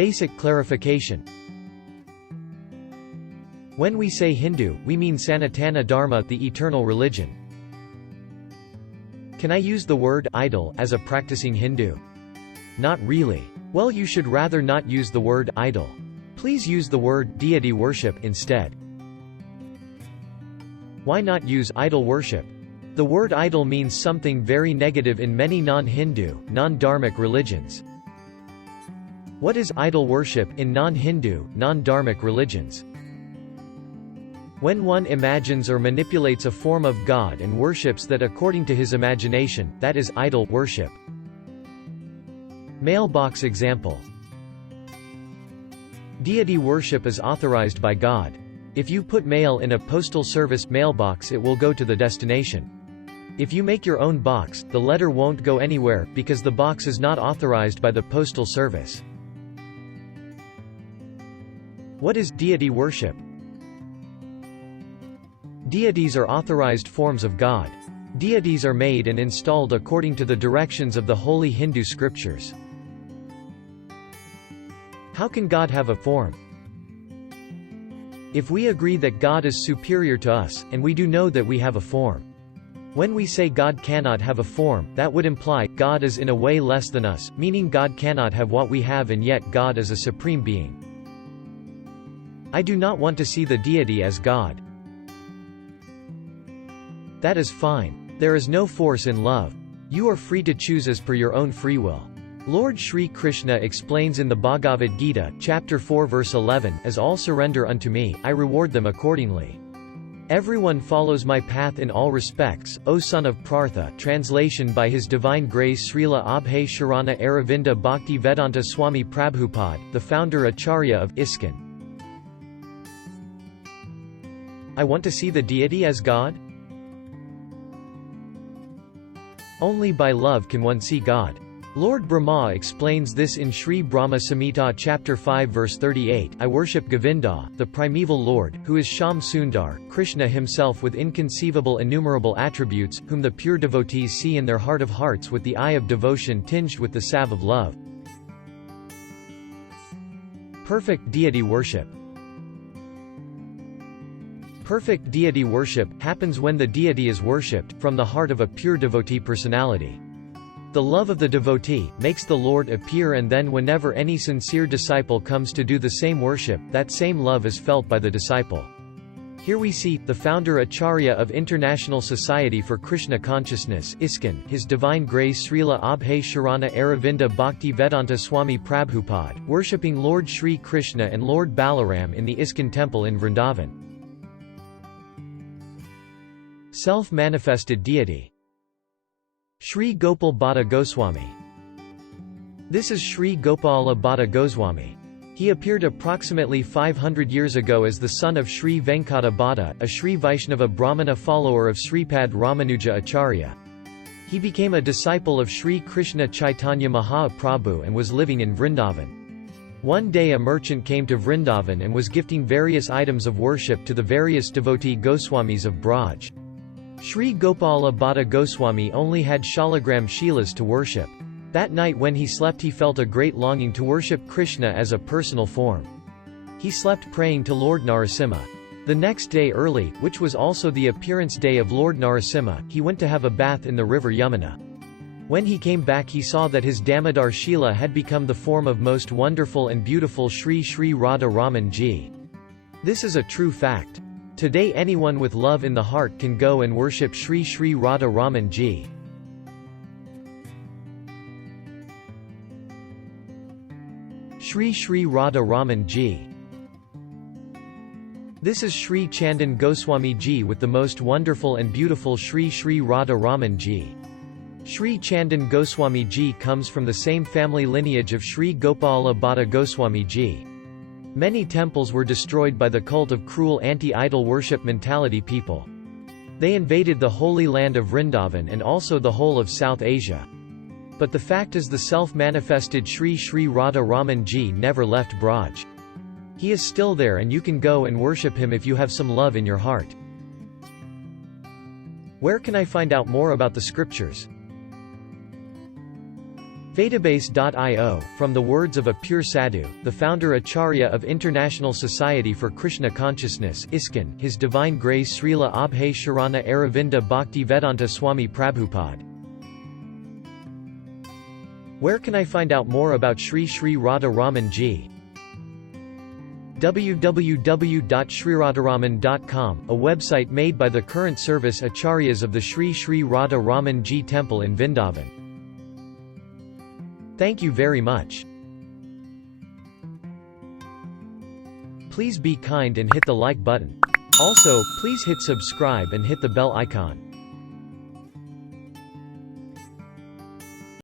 Basic clarification. When we say Hindu, we mean Sanatana Dharma, the eternal religion. Can I use the word idol as a practicing Hindu? Not really. Well, you should rather not use the word idol. Please use the word deity worship instead. Why not use idol worship? The word idol means something very negative in many non-Hindu, non-Dharmic religions. What is idol worship in non-Hindu, non-Dharmic religions? When one imagines or manipulates a form of God and worships that according to his imagination, that is idol worship. Mailbox example. Deity worship is authorized by God. If you put mail in a Postal Service mailbox, it will go to the destination. If you make your own box, the letter won't go anywhere, because the box is not authorized by the Postal Service. What is deity worship? Deities are authorized forms of God. Deities are made and installed according to the directions of the holy Hindu scriptures. How can God have a form? If we agree that God is superior to us, and we do know that we have a form. When we say God cannot have a form, that would imply God is in a way less than us, meaning God cannot have what we have, and yet God is a supreme being. I do not want to see the deity as God. That is fine. There is no force in love. You are free to choose as per your own free will. Lord Sri Krishna explains in the Bhagavad Gita, chapter 4 verse 11, as all surrender unto me, I reward them accordingly. Everyone follows my path in all respects, O son of Partha. Translation by His Divine Grace Srila Abhay Sharana Aravinda Bhakti Vedanta Swami Prabhupada, the founder Acharya of ISKCON. I want to see the deity as God? Only by love can one see God. Lord Brahma explains this in Sri Brahma Samhita chapter 5 verse 38, I worship Govinda, the primeval Lord, who is Shyam Sundar, Krishna himself with inconceivable innumerable attributes, whom the pure devotees see in their heart of hearts with the eye of devotion tinged with the salve of love. Perfect deity worship. Perfect deity worship happens when the deity is worshipped from the heart of a pure devotee personality. The love of the devotee makes the Lord appear, and then whenever any sincere disciple comes to do the same worship, that same love is felt by the disciple. Here we see the founder Acharya of International Society for Krishna Consciousness ISKCON, His Divine Grace Srila Abhay Sharana Aravinda Bhakti Vedanta Swami Prabhupada, worshipping Lord Sri Krishna and Lord Balaram in the ISKCON temple in Vrindavan. Self-manifested deity. Sri Gopal Bhatta Goswami. This is Sri Gopala Bhatta Goswami. He appeared approximately 500 years ago as the son of Sri Venkata Bhatta, a Sri Vaishnava Brahmana follower of Sripad Ramanuja Acharya. He became a disciple of Sri Krishna Chaitanya Mahaprabhu and was living in Vrindavan. One day a merchant came to Vrindavan and was gifting various items of worship to the various devotee Goswamis of Braj. Sri Gopala Bhatta Goswami only had shalagram shilas to worship. That night when he slept he felt a great longing to worship Krishna as a personal form. He slept praying to Lord Narasimha. The next day early, which was also the appearance day of Lord Narasimha, he went to have a bath in the river Yamuna. When he came back he saw that his Damodar Shila had become the form of most wonderful and beautiful Sri Sri Radha Raman Ji. This is a true fact. Today anyone with love in the heart can go and worship Sri Sri Radha Raman Ji. Sri Sri Radha Raman Ji. This is Sri Chandan Goswami Ji with the most wonderful and beautiful Sri Sri Radha Raman Ji. Sri Chandan Goswami Ji comes from the same family lineage of Sri Gopala Bhatta Goswami Ji. Many temples were destroyed by the cult of cruel anti-idol worship mentality people. They invaded the holy land of Vrindavan and also the whole of South Asia. But the fact is the self-manifested Sri Sri Radha Raman Ji never left Braj. He is still there and you can go and worship him if you have some love in your heart. Where can I find out more about the scriptures? Database.io, from the words of a pure sadhu, the founder Acharya of International Society for Krishna Consciousness ISKCON, His Divine Grace Srila Abhay Sharana Aravinda Bhakti Vedanta Swami Prabhupada. Where can I find out more about Sri Sri Radha Raman Ji? www.sriradharaman.com, a website made by the current service Acharyas of the Sri Sri Radha Raman Ji Temple in Vrindavan. Thank you very much. Please be kind and hit the like button. Also, please hit subscribe and hit the bell icon.